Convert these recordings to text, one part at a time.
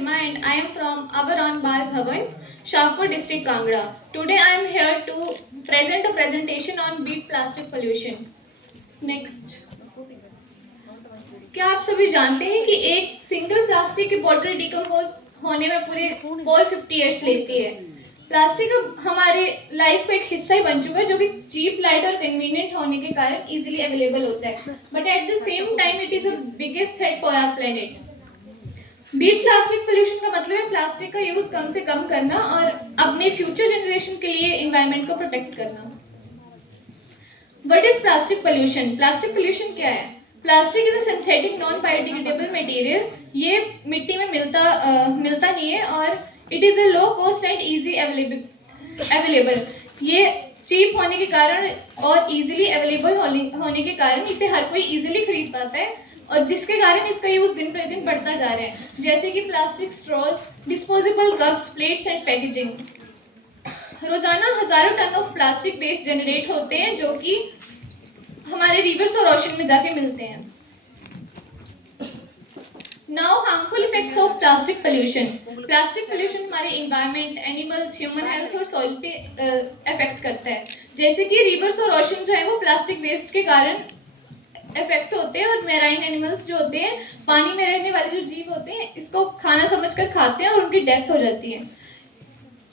Sharma and I am from Avaron Bal Bhavan, Shahpur district, Kangra. Today I am here to present a presentation on beat plastic pollution. Next. क्या आप सभी जानते हैं कि एक single plastic की बोतल डिकम्पोज होने में पूरे 450 ईयर्स लेती है। प्लास्टिक अब हमारे लाइफ का एक हिस्सा ही बन चुका है, जो कि चीप, लाइट और कन्वीनियंट होने के कारण इजीली अवेलेबल होता है, but at the same time it is a biggest threat for our planet. Beat plastic pollution का मतलब है प्लास्टिक का यूज कम से कम करना और अपने फ्यूचर जनरेशन के लिए एनवायरनमेंट को प्रोटेक्ट करना। What is plastic pollution? Plastic pollution क्या है? Plastic is a synthetic non biodegradable material. ये मिट्टी में मिलता नहीं है और it is a low cost and easy available. ये चीप होने के कारण और इजीली अवेलेबल होने के कारण इसे हर कोई इजीली खरीद पाता है, और जिसके कारण इसका यूज दिन प्रतिदिन बढ़ता जा रहा है, जैसे कि plastic straws, disposable cups, plates and packaging. रोजाना हजारों ton of plastic waste generate होते हैं, जो कि हमारे रिवर्स और ओशन में जाके मिलते हैं। Now harmful effects of plastic pollution. Plastic pollution हमारे एनवायरनमेंट, एनिमल्स, ह्यूमन हेल्थ और सॉइल पे इफेक्ट करता है। जैसे कि रिवर्स और ओशन जो है वो प्लास्टिक वेस्ट के कारण इफेक्ट होते हैं, और मैराइन एनिमल्स जो होते हैं, पानी में रहने वाले जो जीव होते हैं, इसको खाना समझकर खाते हैं और उनकी डेथ हो जाती है।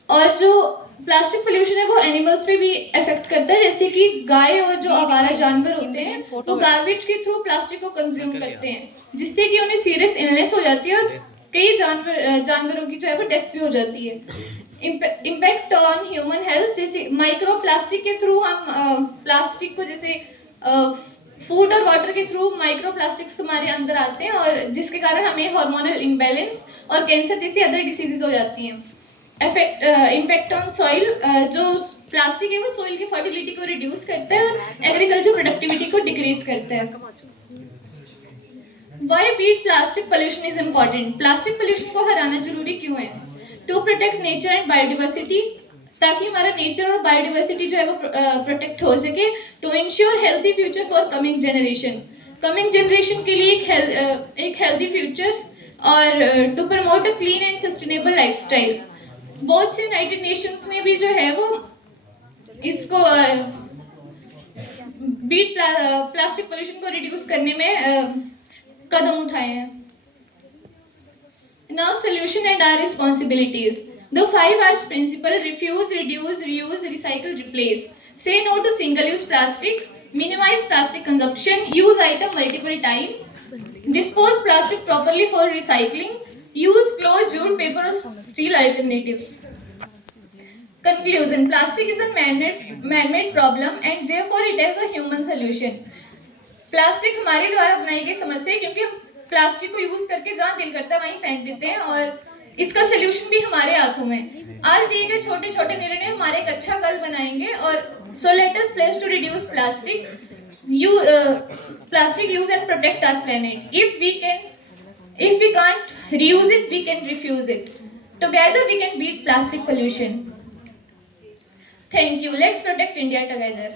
और जो प्लास्टिक पोल्यूशन है वो एनिमल्स पे भी इफेक्ट करता है, जैसे कि गाय और जो आवारा जानवर होते हैं वो गार्बेज के थ्रू प्लास्टिक को कंज्यूम करते हैं, जिससे कि उन्हें सीरियस इलनेस हो जाती है और कई जानवरों की जो है वो डेथ भी हो जाती है। इम्पैक्ट ऑन ह्यूमन हेल्थ, जैसे माइक्रो प्लास्टिक के थ्रू हम प्लास्टिक को, जैसे फूड और वाटर के थ्रू माइक्रो प्लास्टिक्स हमारे अंदर आते हैं, और जिसके कारण हमें हार्मोनल इम्बैलेंस और कैंसर जैसी अदर डिसीजेज हो जाती हैं। इम्पैक्ट ऑन सॉइल, जो प्लास्टिक है वो सॉइल की फर्टिलिटी को रिड्यूस करता है और एग्रीकल्चर प्रोडक्टिविटी को डिक्रीज करता है। Why beat plastic pollution is important? Plastic pollution को हराना जरूरी क्यों है? To protect nature and biodiversity, ताकि हमारा नेचर और बायोडिवर्सिटी जो है वो प्रोटेक्ट हो सके। To ensure healthy future for coming generation के लिए एक हेल्थी फ्यूचर, और to promote a clean and sustainable lifestyle. बहुत से यूनाइटेड नेशंस ने भी जो है वो इसको बीट प्लास्टिक पोल्यूशन को रिड्यूस करने में कदम उठाए हैं। Now solution and our responsibilities. The 5 R's principle: refuse, reduce, reuse, recycle, replace. Say no to single-use plastic. Minimize plastic consumption. Use item multiple time. Dispose plastic properly for recycling. Use cloth, jute, paper or steel alternatives. Conclusion: plastic is a man-made problem and therefore it has a human solution. Plastic हमारे द्वारा बनाई गई समस्या है, क्योंकि हम plastic को use करके जहाँ दिल करता है वहीं फेंक देते हैं, और इसका सोल्यूशन भी हमारे हाथों में। आज लिए गए छोटे छोटे निर्णय हमारे एक अच्छा कल बनाएंगे। और so let us place to reduce plastic use and protect our planet. If we can't reuse it, we can refuse it. Together we can beat plastic pollution. Thank you. Let's protect India together.